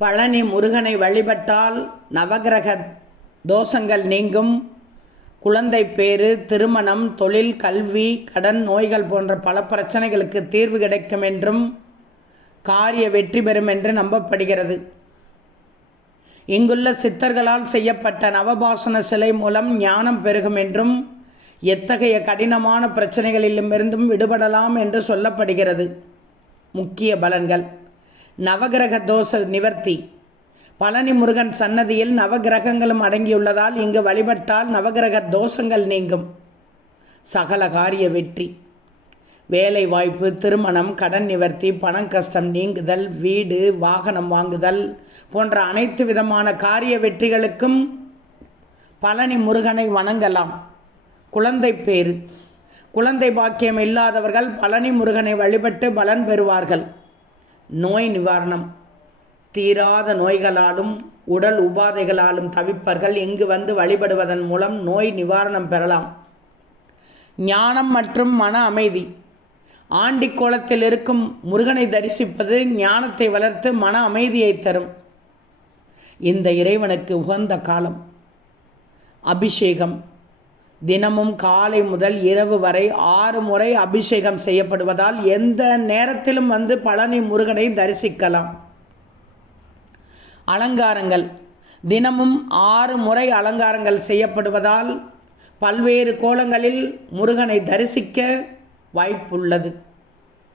பழனி முருகனை வழிபட்டால் நவகிரக தோஷங்கள் நீங்கும். குழந்தை பேறு திருமணம் தொழில் கல்வி கடன் நோய்கள் போன்ற பல பிரச்சனைகளுக்கு தீர்வு கிடைக்கும் என்றும் காரிய வெற்றி பெறும் என்று நம்பப்படுகிறது. இங்குள்ள சித்தர்களால் செய்யப்பட்ட நவபாசன சிலை மூலம் ஞானம் பெருகும் என்றும் எத்தகைய கடினமான பிரச்சனைகளிலுமிருந்தும் விடுபடலாம் என்று சொல்லப்படுகிறது. முக்கிய பலன்கள். நவகிரக தோஷ நிவர்த்தி. பழனி முருகன் சன்னதியில் நவகிரகங்களும் அடங்கியுள்ளதால் இங்கு வழிபட்டால் நவகிரக தோஷங்கள் நீங்கும். சகல காரிய வெற்றி. வேலை வாய்ப்பு திருமணம் கடன் நிவர்த்தி பணம் கஷ்டம் நீங்குதல் வீடு வாகனம் வாங்குதல் போன்ற அனைத்து விதமான காரிய வெற்றிகளுக்கும் பழனி முருகனை வணங்கலாம். குழந்தை பேறு. குழந்தை பாக்கியம் இல்லாதவர்கள் பழனி முருகனை வழிபட்டு பலன் பெறுவார்கள். நோய் நிவாரணம். தீராத நோய்களாலும் உடல் உபாதைகளாலும் தவிப்பர்கள் இங்கு வந்து வழிபடுவதன் மூலம் நோய் நிவாரணம் பெறலாம். ஞானம் மற்றும் மன அமைதி. ஆண்டிக்கோலத்தில் இருக்கும் முருகனை தரிசிப்பது ஞானத்தை வளர்த்து மன அமைதியை தரும். இந்த இறைவனுக்கு உகந்த காலம். அபிஷேகம். தினமும் காலை முதல் இரவு வரை ஆறு முறை அபிஷேகம் செய்யப்படுவதால் எந்த நேரத்திலும் வந்து பழனி முருகனை தரிசிக்கலாம். அலங்காரங்கள். தினமும் ஆறு முறை அலங்காரங்கள் செய்யப்படுவதால் பல்வேறு கோலங்களில் முருகனை தரிசிக்க வாய்ப்புள்ளது.